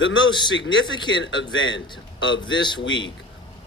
The most significant event of this week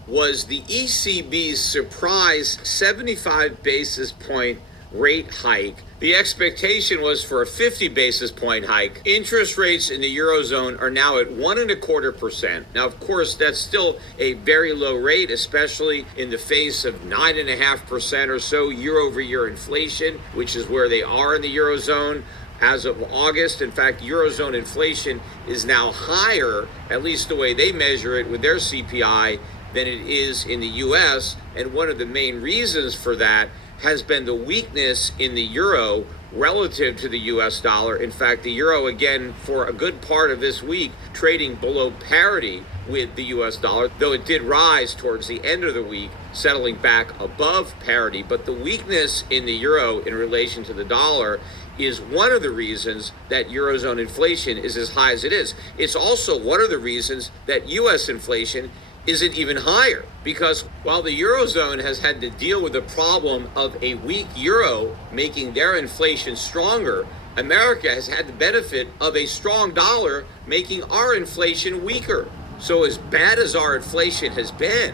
was the ECB's surprise 75 basis point rate hike. The expectation was for a 50 basis point hike. Interest rates in the Eurozone are now at 1.25%. Now, of course, that's still a very low rate, especially in the face of 9.5% or so year over year inflation, which is where they are in the Eurozone. As of August, in fact, Eurozone inflation is now higher, at least the way they measure it with their CPI, than it is in the US. And one of the main reasons for that has been the weakness in the euro relative to the US dollar. In fact, the euro, again, for a good part of this week, trading below parity with the US dollar, though it did rise towards the end of the week, settling back above parity. But the weakness in the euro in relation to the dollar is one of the reasons that Eurozone inflation is as high as it is. It's also one of the reasons that US inflation isn't even higher, because while the Eurozone has had to deal with the problem of a weak euro making their inflation stronger, America has had the benefit of a strong dollar making our inflation weaker. So as bad as our inflation has been,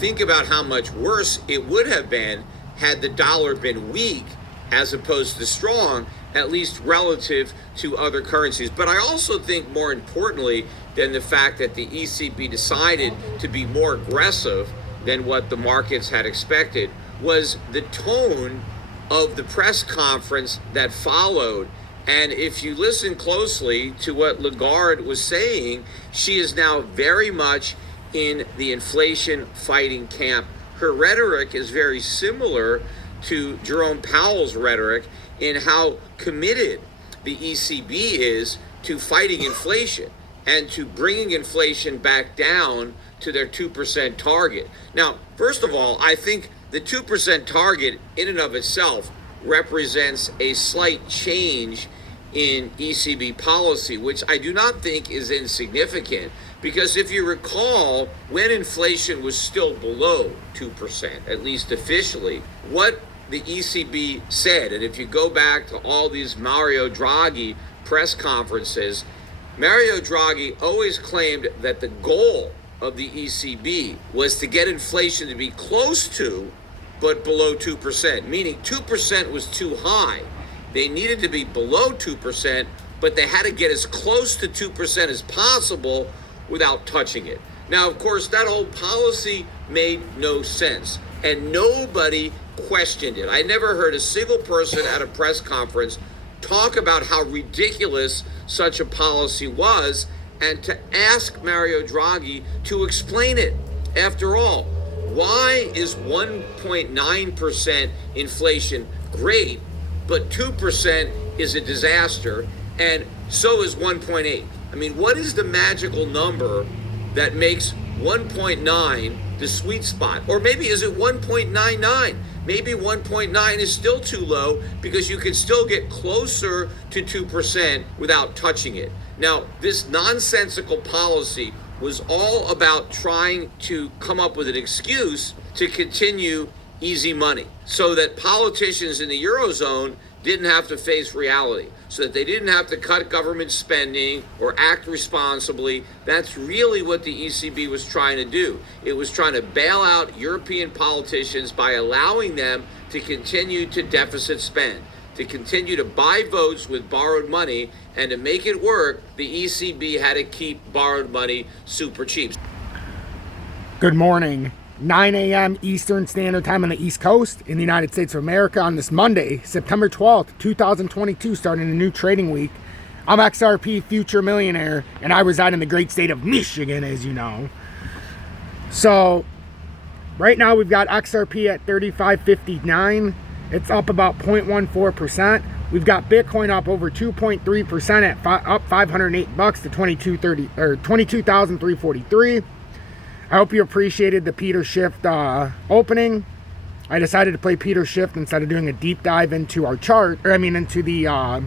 think about how much worse it would have been had the dollar been weak as opposed to strong, at least relative to other currencies. But I also think more importantly than the fact that the ECB decided to be more aggressive than what the markets had expected was the tone of the press conference that followed. And if you listen closely to what Lagarde was saying, she is now very much in the inflation fighting camp. Her rhetoric is very similar to Jerome Powell's rhetoric in how committed the ECB is to fighting inflation and to bringing inflation back down to their 2% target. Now, first of all, I think the 2% target in and of itself represents a slight change in ECB policy, which I do not think is insignificant, because if you recall, when inflation was still below 2%, at least officially, what the ECB said, and if you go back to all these Mario Draghi press conferences, Mario Draghi always claimed that the goal of the ECB was to get inflation to be close to, but below 2%, meaning 2% was too high. They needed to be below 2%, but they had to get as close to 2% as possible without touching it. Now, of course, that whole policy made no sense, and nobody questioned it. I never heard a single person at a press conference talk about how ridiculous such a policy was and to ask Mario Draghi to explain it. After all, why is 1.9% inflation great, but 2% is a disaster, and so is 1.8? I mean, what is the magical number that makes 1.9 the sweet spot? Or maybe is it 1.99? Maybe 1.9 is still too low because you can still get closer to 2% without touching it. Now, this nonsensical policy was all about trying to come up with an excuse to continue easy money so that politicians in the Eurozone didn't have to face reality, so that they didn't have to cut government spending or act responsibly. That's really what the ECB was trying to do. It was trying to bail out European politicians by allowing them to continue to deficit spend, to continue to buy votes with borrowed money, and to make it work, the ECB had to keep borrowed money super cheap. Good morning. 9 a.m. Eastern Standard Time on the East Coast in the United States of America on this Monday, September 12th, 2022, starting a new trading week. I'm XRP Future Millionaire, and I reside in the great state of Michigan, as you know. So, right now we've got XRP at 35.59. It's up about 0.14%. We've got Bitcoin up over 2.3% at up $508 to 22,343. I hope you appreciated the Peter Schiff opening. I decided to play Peter Schiff instead of doing a deep dive into our chart, into the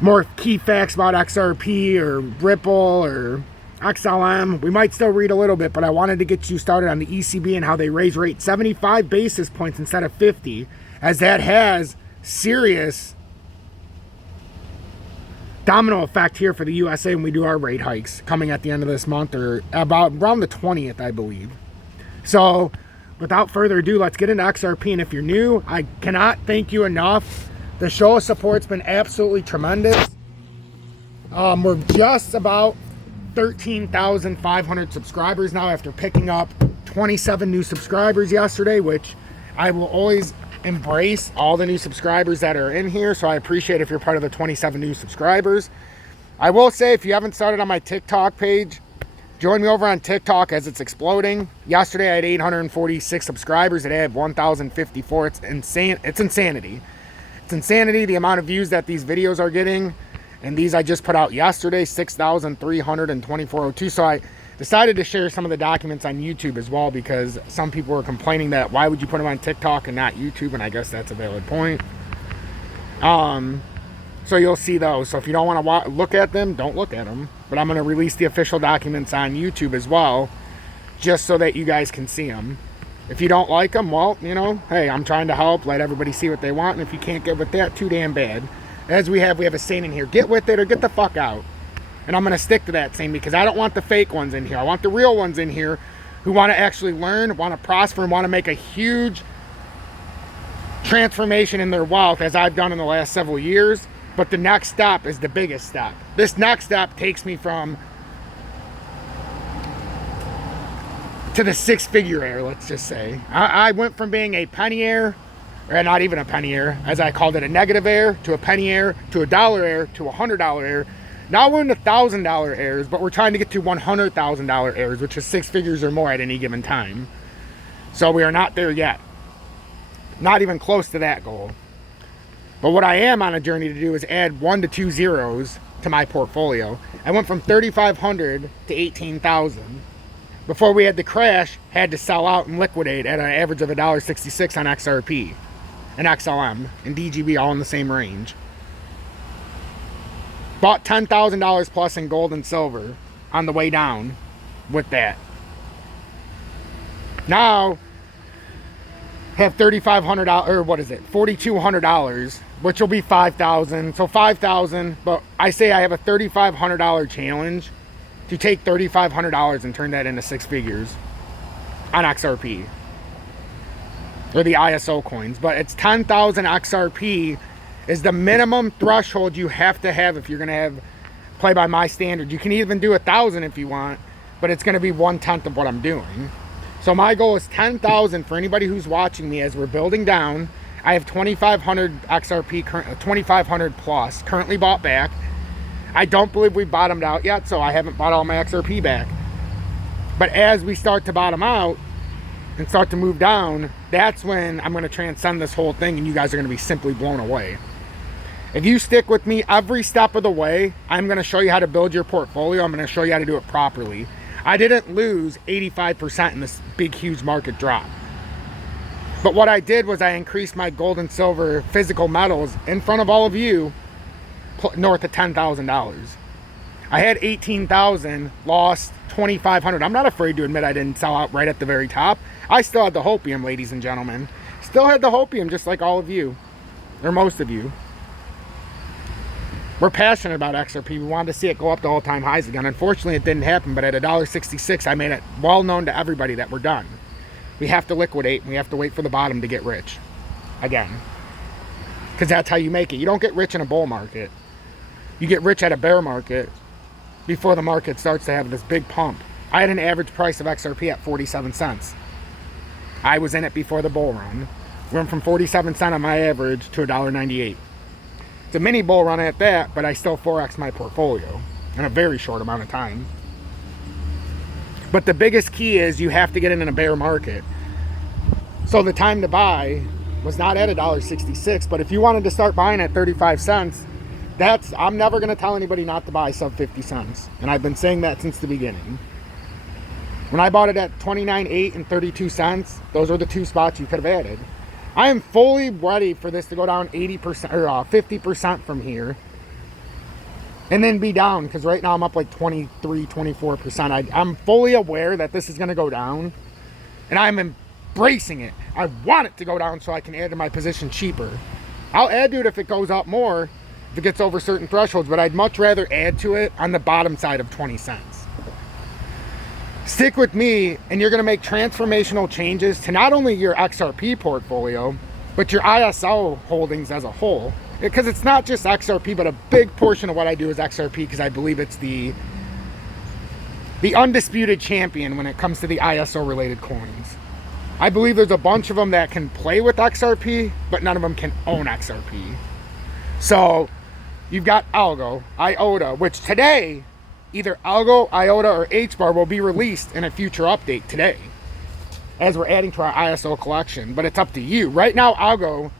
more key facts about XRP or Ripple or XLM. We might still read a little bit, but I wanted to get you started on the ECB and how they raise rates 75 basis points instead of 50, as that has serious domino effect here for the USA when we do our rate hikes coming at the end of this month, or about around the 20th, I believe. So without further ado, let's get into XRP. And if you're new, I cannot thank you enough. The show of support's been absolutely tremendous. We're just about 13,500 subscribers now after picking up 27 new subscribers yesterday, which I will always embrace all the new subscribers that are in here. So I appreciate if you're part of the 27 new subscribers. I will say, if you haven't started on my TikTok page, join me over on TikTok as it's exploding. Yesterday I had 846 subscribers. Today I have 1,054. It's insane. It's insanity. It's insanity the amount of views that these videos are getting. And these I just put out yesterday, 6,324.02. So I decided to share some of the documents on YouTube as well, because some people were complaining that why would you put them on TikTok and not YouTube? And I guess that's a valid point. So you'll see those. So if you don't want to look at them, don't look at them. But I'm going to release the official documents on YouTube as well, just so that you guys can see them. If you don't like them, well, you know, hey, I'm trying to help, let everybody see what they want. And if you can't get with that, too damn bad. As we have a saying in here, get with it or get the fuck out. And I'm going to stick to that saying, because I don't want the fake ones in here. I want the real ones in here who want to actually learn, want to prosper, and want to make a huge transformation in their wealth, as I've done in the last several years. But the next step is the biggest step. This next step takes me to the six-figure heir, let's just say. I went from being a penny heir, or not even a penny heir, as I called it, a negative heir, to a penny heir, to a dollar heir, to $100 heir. Now we're into $1,000 heirs, but we're trying to get to $100,000 heirs, which is six figures or more at any given time. So we are not there yet. Not even close to that goal. But what I am on a journey to do is add 1 to 2 zeros to my portfolio. I went from 3,500 to 18,000. Before we had the crash, had to sell out and liquidate at an average of $1.66 on XRP and XLM and DGB, all in the same range. Bought $10,000 plus in gold and silver on the way down with that. Now have $3,500, or what is it, $4,200, which will be $5,000. So $5,000, but I say I have a $3,500 challenge to take $3,500 and turn that into six figures on XRP, or the ISO coins. But it's 10,000 XRP is the minimum threshold you have to have if you're going to play by my standard. You can even do 1,000 if you want, but it's going to be 1/10 of what I'm doing. So my goal is 10,000 for anybody who's watching me as we're building down. I have 2,500 XRP, 2,500 plus currently bought back. I don't believe we bottomed out yet, so I haven't bought all my XRP back. But as we start to bottom out and start to move down, that's when I'm going to transcend this whole thing, and you guys are going to be simply blown away. If you stick with me every step of the way, I'm going to show you how to build your portfolio. I'm going to show you how to do it properly. I didn't lose 85% in this big, huge market drop. But what I did was I increased my gold and silver physical metals in front of all of you north of $10,000. I had 18,000, lost 2,500. I'm not afraid to admit I didn't sell out right at the very top. I still had the hopium, ladies and gentlemen. Still had the hopium, just like all of you, or most of you. We're passionate about XRP. We wanted to see it go up to all-time highs again. Unfortunately, it didn't happen, but at $1.66, I made it well known to everybody that we're done. We have to liquidate, and we have to wait for the bottom to get rich again. Because that's how you make it. You don't get rich in a bull market. You get rich at a bear market before the market starts to have this big pump. I had an average price of XRP at 47 cents. I was in it before the bull run. Went from 47 cents on my average to $1.98. It's a mini bull run at that, but I still 4x my portfolio in a very short amount of time. But the biggest key is you have to get in a bear market. So the time to buy was not at $1.66, but if you wanted to start buying at 35 cents, I'm never going to tell anybody not to buy sub 50 cents. And I've been saying that since the beginning. When I bought it at 29.8 and 32 cents, those are the two spots you could have added. I am fully ready for this to go down 80% or 50% from here. And then be down, because right now I'm up like 23, 24%. I'm fully aware that this is going to go down. And I'm embracing it. I want it to go down so I can add to my position cheaper. I'll add to it if it goes up more. if it gets over certain thresholds, but I'd much rather add to it on the bottom side of 20 cents. Stick with me, and you're going to make transformational changes to not only your XRP portfolio, but your ISO holdings as a whole. Because it's not just XRP, but a big portion of what I do is XRP, because I believe it's the undisputed champion when it comes to the ISO related coins. I believe there's a bunch of them that can play with XRP, but none of them can own XRP. So you've got Algo, IOTA, which today, either Algo, IOTA, or HBAR will be released in a future update today, as we're adding to our ISO collection, but it's up to you. Right now, Algo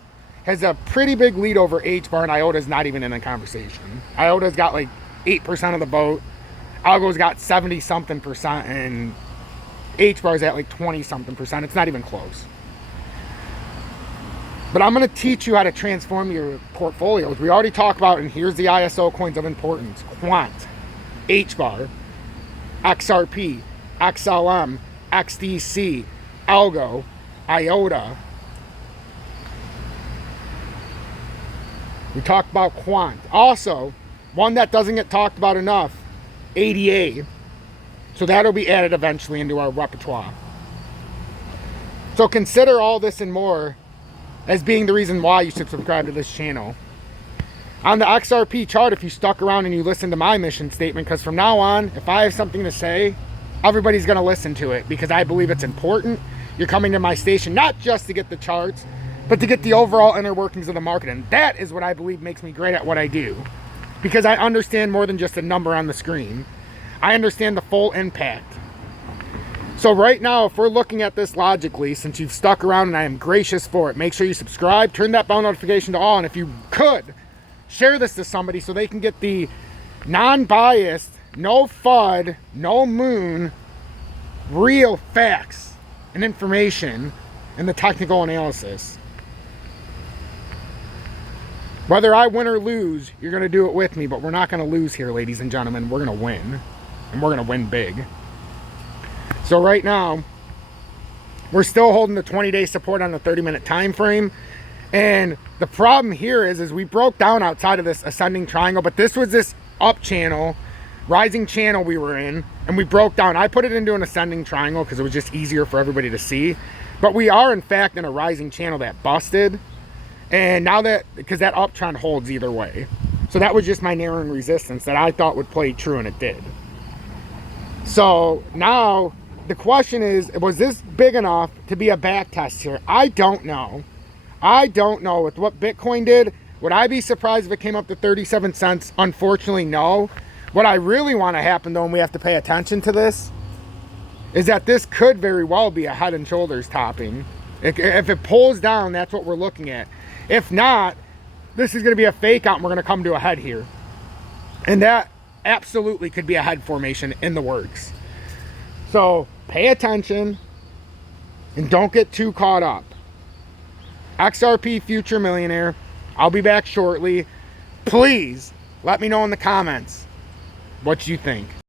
has a pretty big lead over HBAR, and IOTA is not even in the conversation. IOTA's got like 8% of the vote. Algo's got 70-something%, and HBAR's at like 20-something%. It's not even close. But I'm going to teach you how to transform your portfolios. We already talked about, and here's the ISO coins of importance: Quant, HBAR, XRP, XLM, XDC, Algo, IOTA. We talked about Quant. Also, one that doesn't get talked about enough, ADA. So that'll be added eventually into our repertoire. So consider all this and more as being the reason why you should subscribe to this channel. On the XRP chart, if you stuck around and you listened to my mission statement, because from now on, if I have something to say, everybody's going to listen to it, because I believe it's important. You're coming to my station not just to get the charts, but to get the overall inner workings of the market. And that is what I believe makes me great at what I do, because I understand more than just a number on the screen. I understand the full impact. So right now, if we're looking at this logically, since you've stuck around and I am gracious for it, make sure you subscribe, turn that bell notification to all, and if you could, share this to somebody so they can get the non-biased, no FUD, no moon, real facts and information and the technical analysis. Whether I win or lose, you're going to do it with me, but we're not going to lose here, ladies and gentlemen. We're going to win, and we're going to win big. So right now, we're still holding the 20-day support on the 30-minute time frame. And the problem here is we broke down outside of this ascending triangle, but this was this up channel, rising channel we were in, and we broke down. I put it into an ascending triangle because it was just easier for everybody to see. But we are, in fact, in a rising channel that busted. And now that, because that uptrend holds either way. So that was just my narrowing resistance that I thought would play true, and it did. So now the question is, was this big enough to be a back test here? I don't know. I don't know. With what Bitcoin did, would I be surprised if it came up to 37 cents? Unfortunately, no. What I really want to happen, though, and we have to pay attention to this, is that this could very well be a head and shoulders topping. If it pulls down, that's what we're looking at. If not, this is going to be a fake out and we're going to come to a head here. And that absolutely could be a head formation in the works. So pay attention and don't get too caught up. XRP Future Millionaire. I'll be back shortly. Please let me know in the comments what you think.